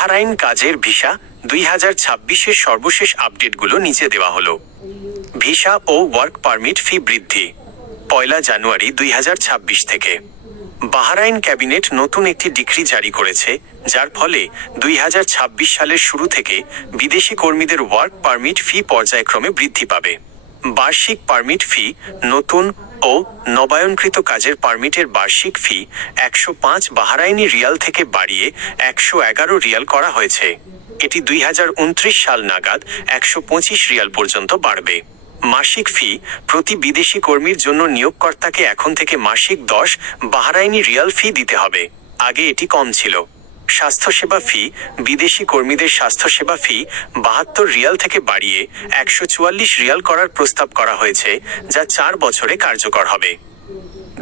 Bahrain কাজের visa 2026-এর সর্বশেষ আপডেটগুলো নিচে দেওয়া হলো। ভিসা ও ওয়ার্ক পারমিট ফি বৃদ্ধি 1 জানুয়ারি 2026 থেকে। বাহরাইন ক্যাবিনেট নতুন একটি ডিক্রি জারি করেছে, যার ফলে 2026 সালের শুরু থেকে বিদেশি কর্মীদের ওয়ার্ক পারমিট ফি পর্যায়ক্রমে বৃদ্ধি পাবে। বার্ষিক পারমিট ফি নতুন ও নবায়নকৃত কাজের পারমিটের বার্ষিক ফি 105 বাহরাইনি রিয়াল থেকে বাড়িয়ে 111 রিয়াল করা হয়েছে। এটি 2029 সাল নাগাদ 125 রিয়াল পর্যন্ত বাড়বে। মাসিক ফি প্রতি বিদেশি কর্মীর জন্য নিয়োগকর্তাকে এখন থেকে মাসিক 10 বাহরাইনি রিয়াল ফি দিতে হবে। আগে এটি কম ছিল। স্বাস্থ্যসেবা ফি বিদেশি কর্মীদের স্বাস্থ্যসেবা ফি 72 রিয়াল থেকে বাড়িয়ে 144 রিয়াল করার প্রস্তাব করা হয়েছে, যা 4 বছরে কার্যকর হবে।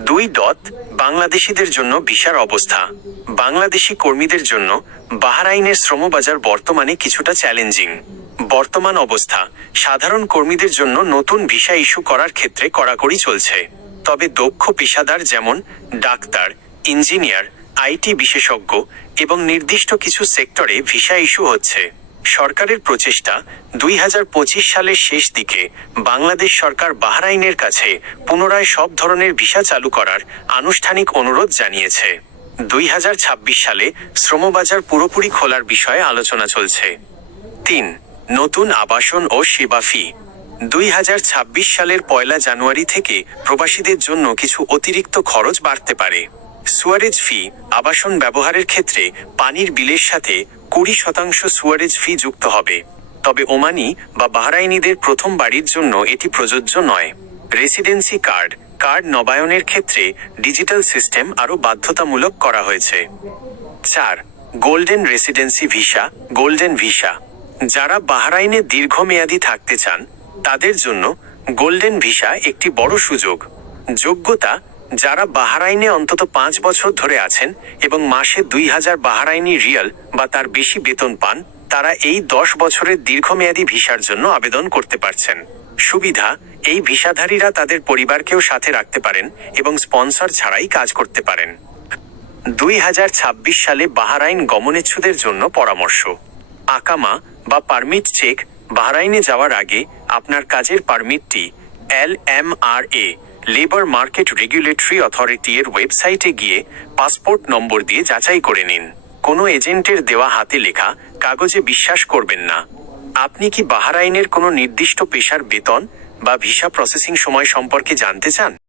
2. বাংলাদেশিদের জন্য ভিসার অবস্থা। বাংলাদেশি কর্মীদের জন্য বাহরাইনের শ্রমবাজার বর্তমানে কিছুটা চ্যালেঞ্জিং। বর্তমান অবস্থা সাধারণ কর্মীদের জন্য নতুন ভিসা ইস্যু করার ক্ষেত্রে কড়াকড়ি চলছে। তবে দক্ষ পেশাদার যেমন ডাক্তার, ইঞ্জিনিয়ার, আইটি বিশেষজ্ঞ এবং নির্দিষ্ট কিছু সেক্টরে ভিসা ইস্যু হচ্ছে। সরকারের প্রচেষ্টা 2025 সালের শেষ দিকে বাংলাদেশ সরকার বাহরাইনের কাছে পুনরায় সব ধরনের ভিসা চালু করার আনুষ্ঠানিক অনুরোধ জানিয়েছে। 2026 সালে শ্রমবাজার পুরোপুরি খোলার বিষয়ে আলোচনা চলছে। 3. নতুন আবাসন ও সেবা ফি 2026 সালের 1 জানুয়ারি থেকে প্রবাসীদের জন্য কিছু অতিরিক্ত খরচ বাড়তে পারে। সুয়ারেজ ফি আবাসন ব্যবহারের ক্ষেত্রে পানির বিলের সাথে 20% সুয়ারেজ ফি যুক্ত হবে। তবে ওমানি বা বাহরাইনিদের প্রথম বাড়ির জন্য এটি প্রযোজ্য নয়। রেসিডেন্সি কার্ড নবায়নের ক্ষেত্রে ডিজিটাল সিস্টেম আরও বাধ্যতামূলক করা হয়েছে। 4. Golden residency visa golden visa যারা বাহরাইনে দীর্ঘমেয়াদী থাকতে চান তাদের জন্য গোল্ডেন ভিসা একটি বড় সুযোগ। যোগ্যতা যারা বাহরাইনে অন্তত 5 বছর ধরে আছেন এবং মাসে 2000 বাহরাইনি রিয়াল বা তার বেশি বেতন পান, তারা এই 10 বছরের দীর্ঘমেয়াদী ভিসার জন্য আবেদন করতে পারছেন। সুবিধা এই ভিসাধারীরা তাদের পরিবারকেও সাথে রাখতে পারেন এবং স্পন্সর ছাড়াই কাজ করতে পারেন। 2026 সালে বাহরাইন গমনেচ্ছুদের জন্য পরামর্শ। আকামা বা পারমিট চেক বাহরাইনে যাওয়ার আগে আপনার কাজের পারমিটটি LMRA labour market regulatory authority এর ওয়েবসাইটে গিয়ে পাসপোর্ট নম্বর দিয়ে যাচাই করে নিন। কোনো এজেন্টের দেওয়া হাতে লেখা কাগজে বিশ্বাস করবেন না। আপনি কি বাহরাইনের কোনো নির্দিষ্ট পেশার বেতন বা ভিসা প্রসেসিং সময় সম্পর্কে জানতে চান?